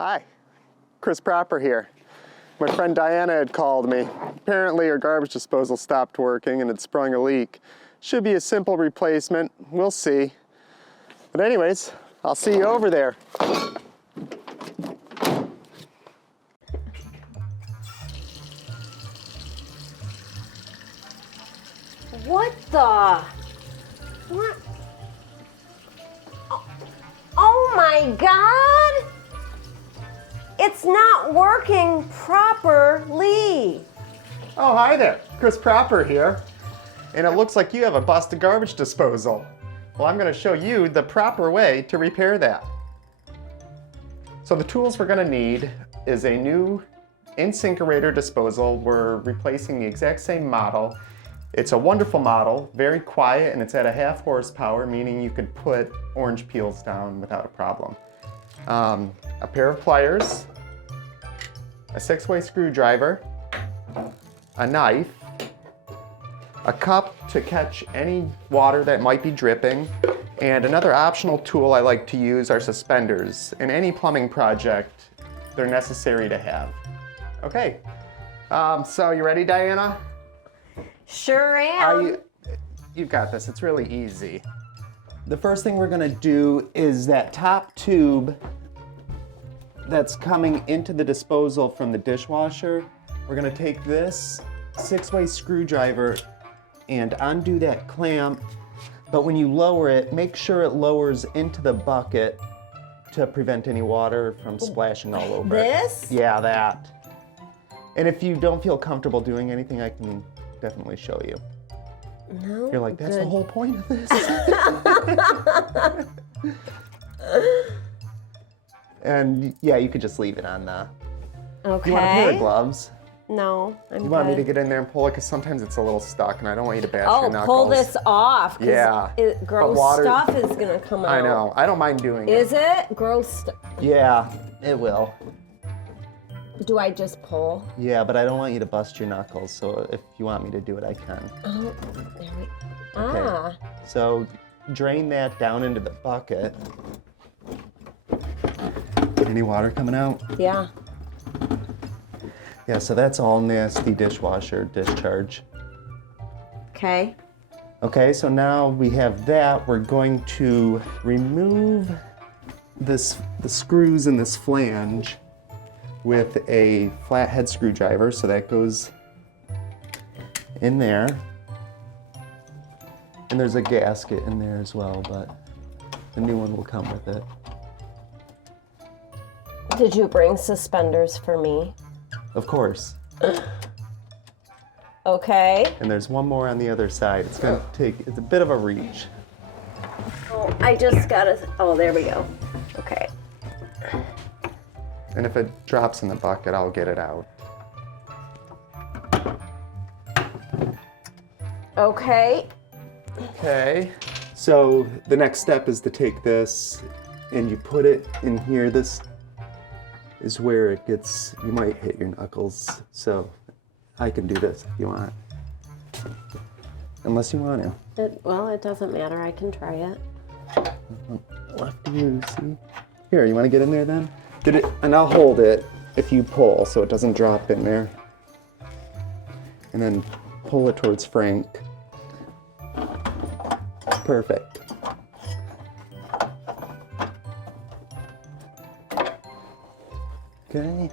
Hi, Chris Proper here. My friend Diana had called me. Apparently her garbage disposal stopped working and had sprung a leak. Should be a simple replacement, we'll see. But anyways, I'll see you over there. What the? What? Oh my God! It's not working properly. Oh, hi there. Chris Proper here. And it looks like you have a busted garbage disposal. Well, I'm going to show you the proper way to repair that. So the tools we're going to need is a new InSinkErator disposal. We're replacing the exact same model. It's a wonderful model, very quiet, and it's at a 1/2 horsepower, meaning you could put orange peels down without a problem. A pair of pliers, a 6-way screwdriver, a knife, a cup to catch any water that might be dripping, and another optional tool I like to use are suspenders. In any plumbing project, they're necessary to have. Okay, so you ready, Diana? Sure am. You've got this, it's really easy. The first thing we're gonna do is that top tube that's coming into the disposal from the dishwasher. We're gonna take this 6-way screwdriver and undo that clamp, but when you lower it, make sure it lowers into the bucket to prevent any water from splashing all over it. This? Yeah, that. And if you don't feel comfortable doing anything, I can definitely show you. No. You're like, that's the whole point of this? And yeah, you could just leave it on the... Okay. You want a pair of gloves? No, I'm You want me to good. get in there and pull it? Because sometimes it's a little stuck and I don't want you to bash your knuckles. Pull this off. 'Cause Yeah. Gross water- stuff is gonna come out. I know. I don't mind doing it. Is it? Gross stuff. Yeah, it will. Do I just pull? Yeah, but I don't want you to bust your knuckles, so if you want me to do it, I can. Oh, there we Okay. So drain that down into the bucket. Any water coming out? Yeah. Yeah, so that's all nasty dishwasher discharge. Okay. Okay, so now we have that. We're going to remove the screws in this flange with a flathead screwdriver, so that goes in there. And there's a gasket in there as well, but the new one will come with it. Did you bring suspenders for me? Of course. Okay. And there's one more on the other side. It's gonna take, it's a bit of a reach. Oh, I just gotta, oh, there we go. Okay. And if it drops in the bucket, I'll get it out. Okay. Okay. So the next step is to take this and you put it in here. This is where it gets, you might hit your knuckles. So I can do this if you want. Unless you want to. Well, it doesn't matter. I can try it. Left to you, see? Here, you want to get in there then? And I'll hold it if you pull so it doesn't drop in there. And then pull it towards Frank. Perfect. Okay.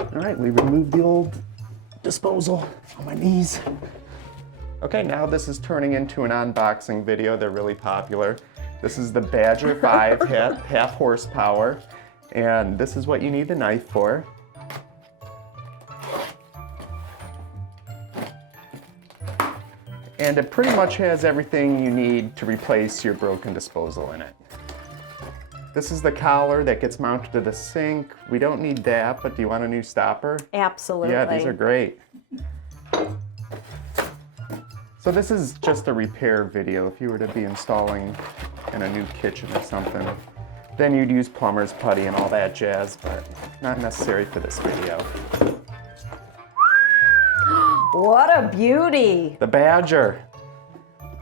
All right, we removed the old disposal on my knees. Okay, now this is turning into an unboxing video. They're really popular. This is the Badger 5 half horsepower, and this is what you need the knife for. And it pretty much has everything you need to replace your broken disposal in it. This is the collar that gets mounted to the sink. We don't need that, but do you want a new stopper? Absolutely. Yeah, these are great. So this is just a repair video. If you were to be installing in a new kitchen or something, then you'd use plumber's putty and all that jazz, but not necessary for this video. What a beauty. The Badger.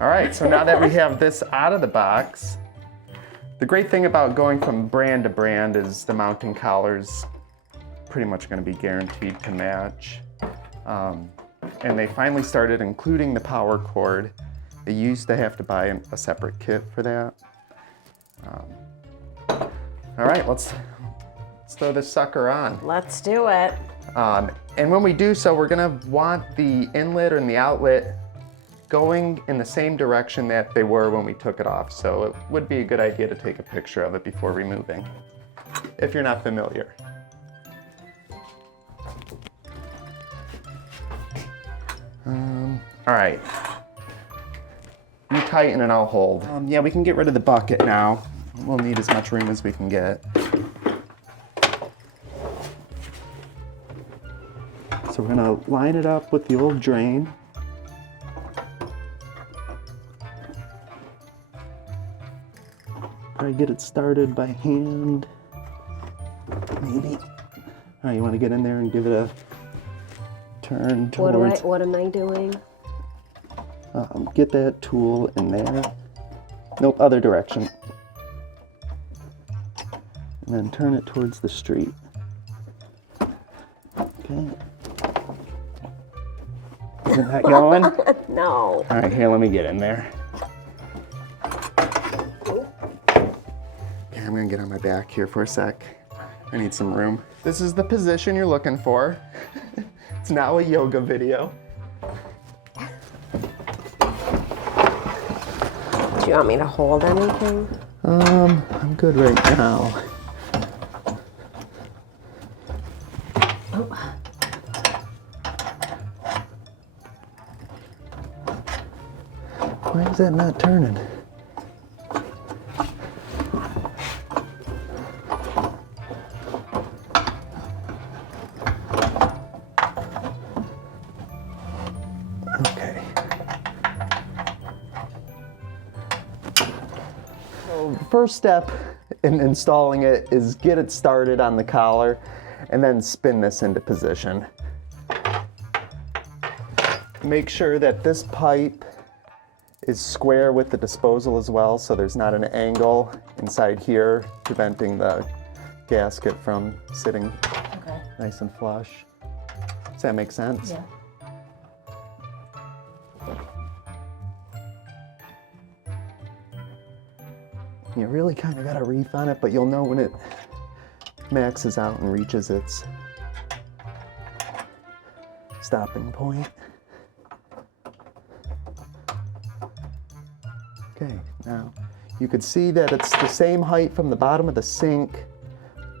All right, so now that we have this out of the box, the great thing about going from brand to brand is the mounting collar's pretty much going to be guaranteed to match. And they finally started including the power cord. They used to have to buy a separate kit for that. All right, let's throw this sucker on. Let's do it. And when we do so, we're gonna want the inlet and the outlet going in the same direction that they were when we took it off. So it would be a good idea to take a picture of it before removing, if you're not familiar. All right, you tighten and I'll hold. Yeah, we can get rid of the bucket now. We'll need as much room as we can get. So we're gonna line it up with the old drain. Probably get it started by hand, maybe. All right, you wanna get in there and give it a turn towards. What am I doing? Get that tool in there. Nope, other direction. And then turn it towards the street. Okay. Isn't that going? No. All right, here, let me get in there. Okay, I'm gonna get on my back here for a sec. I need some room. This is the position you're looking for. It's now a yoga video. Do you want me to hold anything? I'm good right now. Oh. Why is that not turning? Okay. So first step in installing it is get it started on the collar and then spin this into position. Make sure that this pipe is square with the disposal as well, so there's not an angle inside here preventing the gasket from sitting nice and flush. Does that make sense? Yeah. You really kind of got a reef on it, but you'll know when it maxes out and reaches its stopping point. Okay, now you could see that it's the same height from the bottom of the sink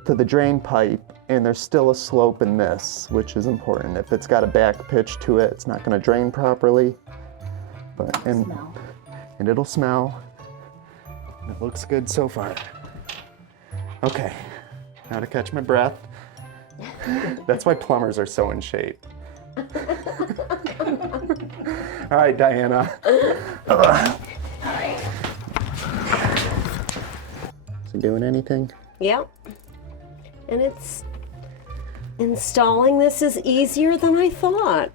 to the drain pipe, and there's still a slope in this, which is important. If it's got a back pitch to it, it's not going to drain properly. And it'll smell. It looks good so far. Okay, now to catch my breath. That's why plumbers are so in shape. All right, Diana. Is it doing anything? Yep. And installing this is easier than I thought.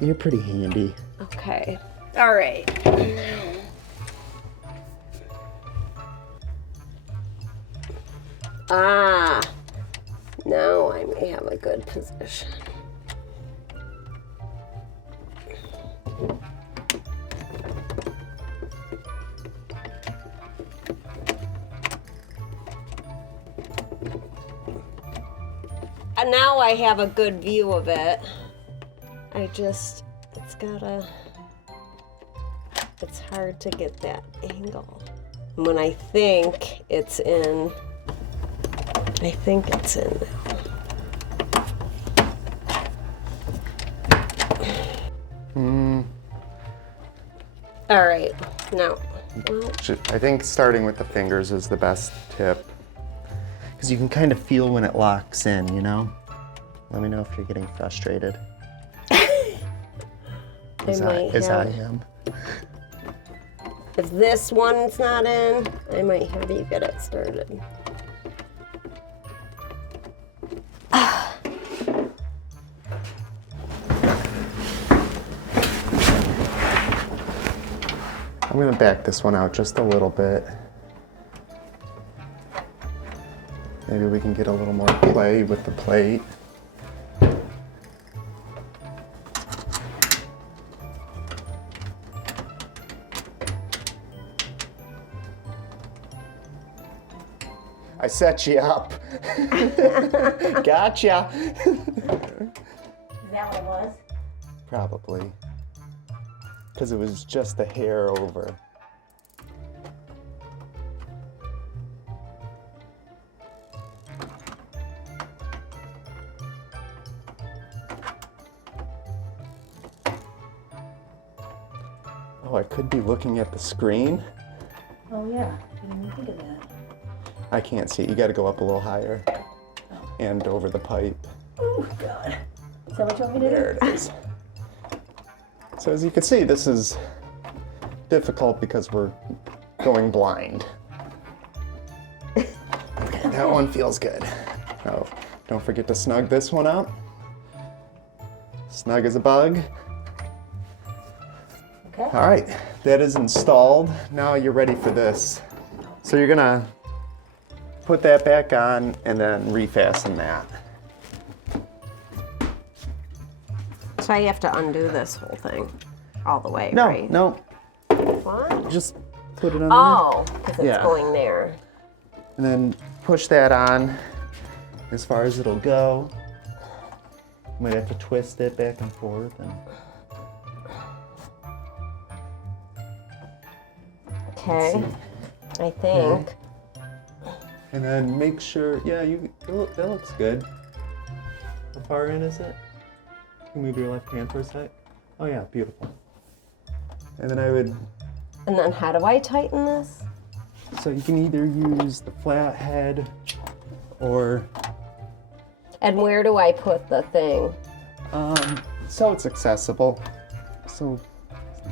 You're pretty handy. Okay. All right. Ah, now I may have a good position. And now I have a good view of it. it's hard to get that angle. When I think it's in All right, now. Well, I think starting with the fingers is the best tip, because you can kind of feel when it locks in, you know? Let me know if you're getting frustrated. As I am. If this one's not in, I might have you get it started. I'm gonna back this one out just a little bit. Maybe we can get a little more play with the plate. I set you up. Gotcha. Is that what it was? Probably. Because it was just a hair over. Oh, I could be looking at the screen. Oh yeah, I didn't even think of that. I can't see. You got to go up a little higher. Oh. And over the pipe. Oh God. Is that what you want me to do? There it is. So as you can see, this is difficult because we're going blind. Okay, that one feels good. Oh, don't forget to snug this one up. Snug as a bug. Okay. All right, that is installed. Now you're ready for this. So you're gonna put that back on and then refasten that. So I have to undo this whole thing all the way, No, right? no, What? just put it on Oh, because it's Yeah. going there. there. And then push that on as far as it'll go. Might have to twist it back and forth. Okay. I think. And then make sure, yeah, that looks good. How far in is it? Can you move your left hand for a sec? Oh yeah, beautiful. And then I would, And then how do I tighten this? so you can either use the flat head or, And where do I put the thing? so it's accessible. So,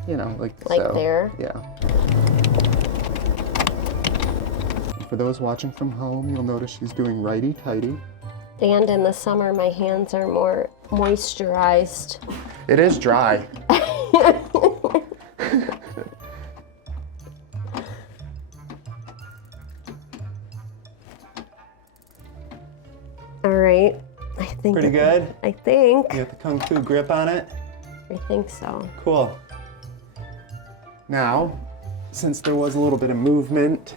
you know, like so. There? Yeah. For those watching from home, you'll notice she's doing righty-tighty. And in the summer, my hands are more moisturized. It is dry. All right. I think. Pretty good? I think. You got the Kung Fu grip on it? I think so. Cool. Now, since there was a little bit of movement,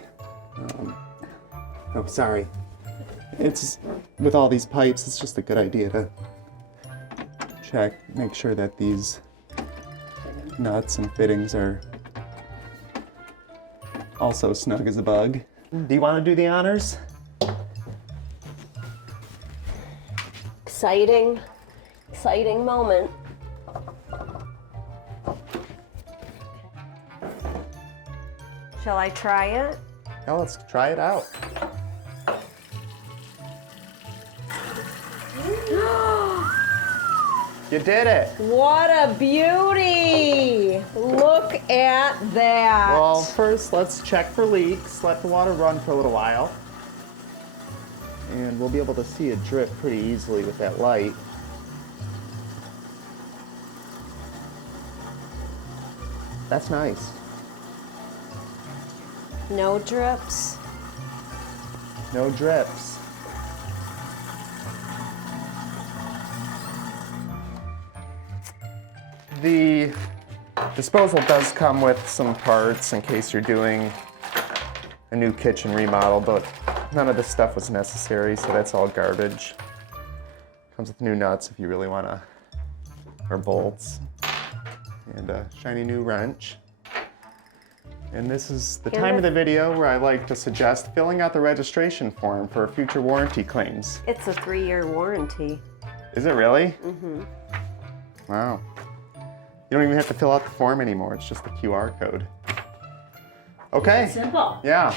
oh, sorry. It's, with all these pipes, it's just a good idea to check, make sure that these nuts and fittings are also snug as a bug. Do you want to do the honors? Exciting moment. Shall I try it? Now let's try it out. You did it. What a beauty! Look at that. Well, first let's check for leaks. Let the water run for a little while. And we'll be able to see it drip pretty easily with that light. That's nice. No drips. No drips. The disposal does come with some parts in case you're doing a new kitchen remodel, but none of this stuff was necessary, so that's all garbage. Comes with new nuts if you really want to, or bolts, and a shiny new wrench. And this is the time of the video where I like to suggest filling out the registration form for future warranty claims. It's a 3-year warranty. Is it really? Mm-hmm. Wow. You don't even have to fill out the form anymore. It's just the QR code. Okay. Simple. Yeah.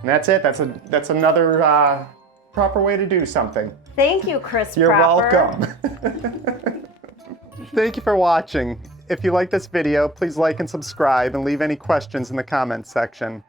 And that's it. That's another proper way to do something. Thank you, Chris You're Proper. welcome. Thank you for watching. If you like this video, please like and subscribe and leave any questions in the comments section.